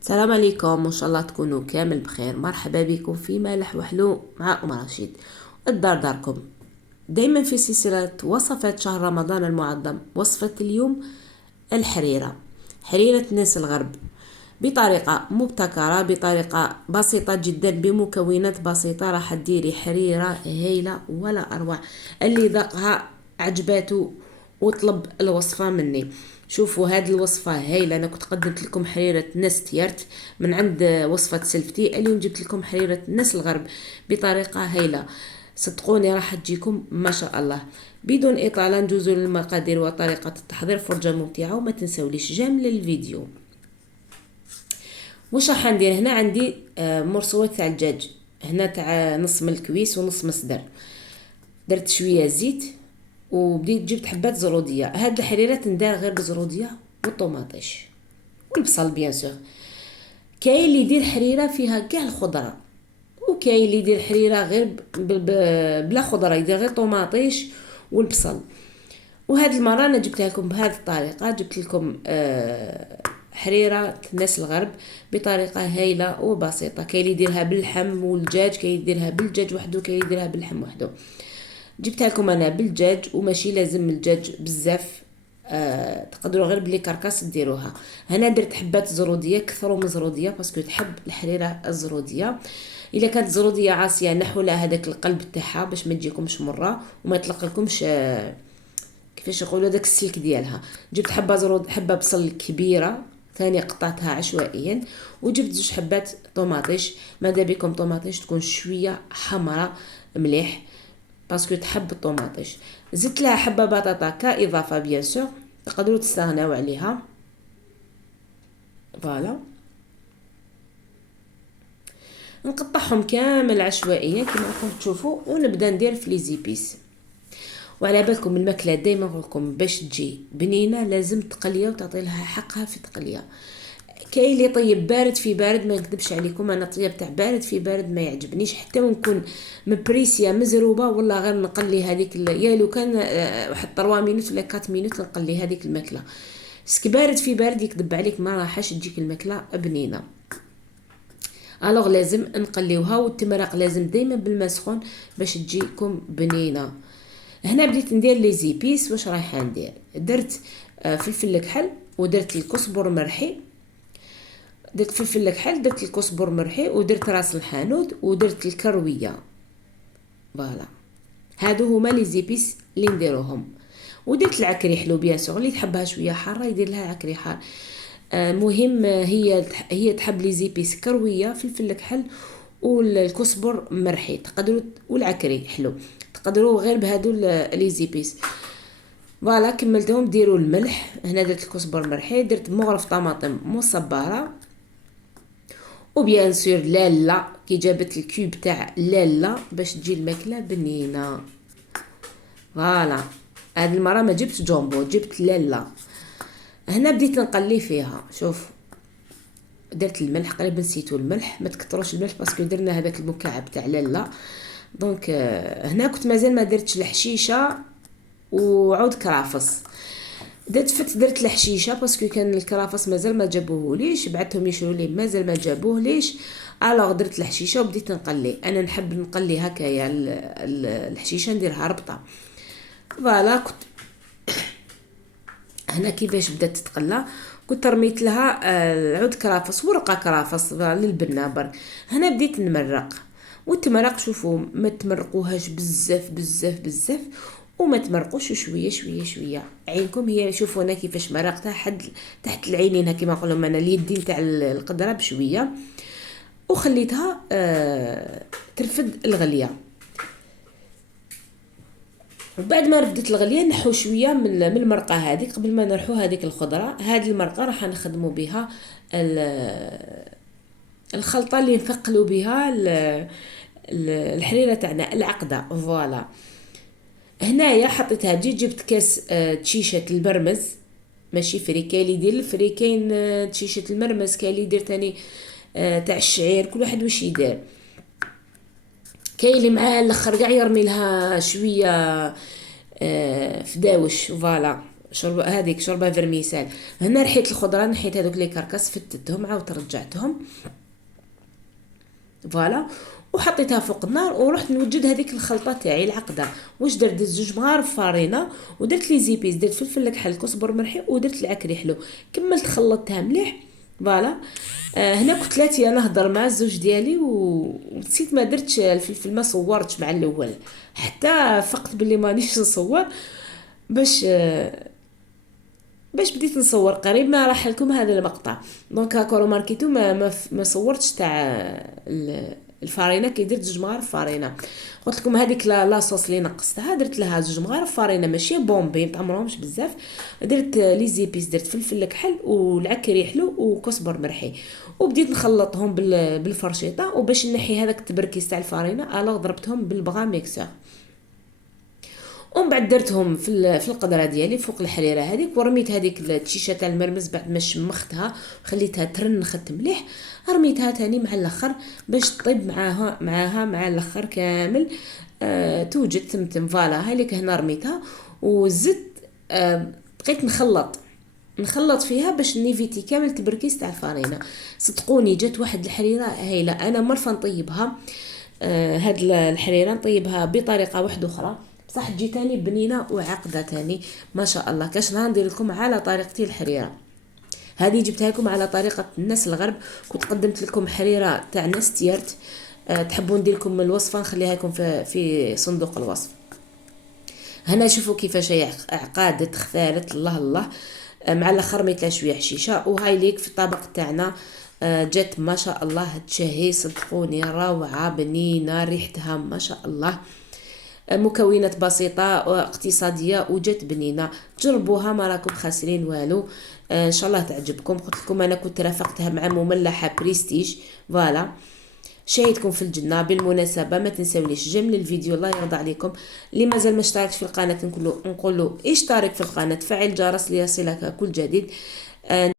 السلام عليكم، وان شاء الله تكونوا كامل بخير. مرحبا بكم في مالح وحلو مع رشيد. الدار داركم دايما في سلسلة وصفات شهر رمضان المعظم. وصفة اليوم الحريرة، حريرة ناس الغرب، بطريقة مبتكرة، بطريقة بسيطة جدا، بمكونات بسيطة راح تديري حريرة هايلة ولا أروع. اللي ذاقها عجباته وطلب الوصفة مني. شوفوا هذه الوصفة هايلة. أنا كنت قدمت لكم حريرة ناس تيارت من عند وصفة سلفتي، اليوم جبت لكم حريرة ناس الغرب بطريقة هايلة. صدقوني راح تجيكم ما شاء الله. بدون إطالة ندوزو للمقادير وطريقة التحضير. فرجة ممتعة وما تنسوليش جمل الفيديو. واش راح ندير هنا؟ عندي مرصوات تاع الدجاج، هنا تاع نص من الكويس ونص مصدر. درت شويه زيت وبديت جبت حبات زروديه. هاد الحريره تندار غير بزروديه والطوماطيش والبصل بيان سور. كاين اللي يدير حريره فيها كاع الخضره، وكاين اللي يدير حريره غير بلا خضره، يدير غير طوماطيش والبصل. وهاد المره انا جبتها لكم بهذه الطريقه. جبت لكم حريره ناس الغرب بطريقه هايله وبسيطه. كاين اللي يديرها باللحم والدجاج، كاين يديرها بالدجاج وحده، كاين يديرها باللحم وحده. جبتها لكم انا بالدجاج، وماشي لازم الدجاج بزاف. تقدروا غير بلي كركاس ديروها. هنا درت حبات زروديه، كثروا من زروديه باسكو تحب الحريره الزروديه. الا كانت زروديه عاصيه نحو لها هذاك القلب تاعها باش ما تجيكمش مره وما يطلق لكمش كيفاش يقولوا داك السلك ديالها. جبت حبه زرود، حبه بصل كبيره ثاني قطعتها عشوائيا، وجبت زوج حبات طوماطيش. ماذا بكم طوماطيش تكون شويه حمراء مليح باسكو تحب الطوماطيش. زدت لها حبه بطاطا كاضافه بيان سور، تقدروا تستغناو عليها. فوالا نقطعهم كامل عشوائيا كما راكم تشوفوا، ونبدا ندير في لي زيبيس. وعلى بالكم الماكله دائما نقول لكم باش تجي بنينه لازم تقليه وتعطي لها حقها في تقليه. كاين اللي طيب بارد في بارد، ما نكذبش عليكم انا طيب تاع بارد في بارد ما يعجبنيش، حتى ونكون مبريسيا مزروبه والله غير نقلي هذيك يا لو كان واحد 3 مينوت ولا 4 مينوت نقلي هذيك الماكله. سكي بارد في بارد يكذب عليك ما راحش تجيك الماكله بنينه. الوغ لازم نقليوها، والتمرق لازم دائما بالماء سخون باش تجيكم بنينه. هنا بديت ندير لي زيبيس. واش رايحه ندير؟ درت فلفل الكحل، ودرت الكزبر مرحي. درت فلفل الكحل، درت الكزبر مرحي، ودرت راس الحانوت، ودرت الكرويه. فوالا هادو هما لي زيبيس اللي نديروهم. ودرت العكري حلو بيان سور، اللي تحبها شويه حاره يدير لها عكري حار. مهم هي تحب لي زيبيس كرويه، فلفل الكحل والكزبر مرحي تقدروا، والعكري حلو تقدروا غير بهادو لي زيبيس. فوالا كملتهم. ديروا الملح، هنا درت الكزبر مرحي، درت مغرف طماطم مصبره، وبيان سور لاله كي جابت الكوب تاع لاله باش تجي الماكله بنينه. فوالا هاد المره ما جبت جامبو، جبت لاله. هنا بديت نقلي فيها. شوف درت الملح قريبا نسيتو الملح، ما تكثروش الملح باسكو درنا هذاك المكعب تاع لاله. دونك هنا كنت مازال ما درتش الحشيشه وعود كرافس. درت الحشيشه باسكو كان الكرافس مازال ما جابوهوليش، بعثهم يشروا لي مازال ما جابوهليش. الوغ درت الحشيشه وبديت نقلي. انا نحب نقلي هكايا الحشيشه نديرها ربطه. فوالا كنت هنا كيفاش بدات تتقلى كنت رميت لها عود كرافس، ورقه كرافس للبنه برك. هنا بديت نمرق. والتمرق شوفوا ما تمرقوهاش بزاف بزاف بزاف، وما تمرقوش شويه شويه شويه. عينكم هي شوفوا انا كيفاش مرقتها حد تحت العينين كما نقولوا انا اليدين تاع القدره بشويه، وخليتها ترفد الغليه. وبعد ما رفدت الغليه نحو شويه من المرقه هذه. قبل ما نرحو هذيك الخضره، هذه المرقه راح نخدموا بها الخلطه اللي نثقلوا بها الحريره تاعنا العقده. فوالا هنايا حطيتها. جبت كاس تشيشه المرمز، ماشي فري. كاين اللي يدير الفري، كاين تشيشه المرمز، كاين اللي يدير تاني تاع الشعير، كل واحد واش يدير. كاين اللي معاه الاخر كاع يرمي لها شويه فداوش. فوالا شوربه هذيك شوربه فيرميسال. هنا رحيت الخضره، نحيت هذوك لي كركس، فتتهم عاود رجعتهم فوالا، وحطيتها فوق النار ورحت نوجد هذيك الخلطه تاعي العقده. واش درت زوج مغارف فارينه ودرت لي زيبيس، درت فلفل الكحل كزبر مرحي ودرت العكري حلو، كملت خلطتها مليح فوالا. هنا كنت لاتي نهضر مع الزوج ديالي ونسيت ما درتش الفلفل، ما صورتش مع الاول حتى فقت باللي مانيش نصور، باش بديت نصور قريب ما راح لكم هذا المقطع. دونك هاكا ماركيتو ما صورتش تاع الفارينه كي درت زوج مغارف فارينه. قلت لكم هذيك لا صوص اللي نقصتها درت لها زوج مغارف فارينه ماشي بومبي مطعمرهمش بزاف. درت لي زيبيس، درت فلفل الكحل والعكري حلو وكزبر مرحي، وبديت نخلطهم بالفرشيطه. وباش نحي هذاك التبركيز تاع الفارينه الا ضربتهم بالبغا ميكسور، ومن بعد درتهم في القدره ديالي فوق الحريره هذيك، ورميت هذيك التشيشه تاع المرمز بعد ما شمختها خليتها ترنخت مليح، رميتها تاني مع الاخر باش طيب معاها مع الاخر كامل. توجد تمتم فوالا. هاي لك هنا رميتها وزدت. بقيت نخلط فيها باش نيفيتي كامل تبركيز تاع الفارينه. صدقوني جات واحد الحريره هايله. انا مرفه نطيبها هاد الحريره نطيبها بطريقه واحده اخرى بصح تجي تاني بنينه وعقده تاني ما شاء الله. كاش نهار ندير لكم على طريقتي الحريره هذه، جبتها لكم على طريقه الناس الغرب. كنت قدمت لكم حريره تاع ناس تيرت. تحبوا ندير لكم الوصفه نخليها لكم في صندوق الوصف. هنا شوفوا كيفاش هي عقادت اختارت الله الله. مع الاخر رميت شويه حشيشه. وهاي ليك في الطبق تاعنا جات ما شاء الله تشهي. صدقوني روعه بنينه ريحتها ما شاء الله. مكونات بسيطه واقتصاديه وجات بنينه. جربوها ما راكم خاسرين والو. ان شاء الله تعجبكم. قلت لكم انا كنت رافقتها مع مملحه بريستيج فوالا. شاهدكم في الجنه. بالمناسبه ما تنسونيش جمل الفيديو الله يرضى عليكم. اللي مازال ما اشتركش في القناه نقول له اشترك في القناه، فعل الجرس ليصلك كل جديد.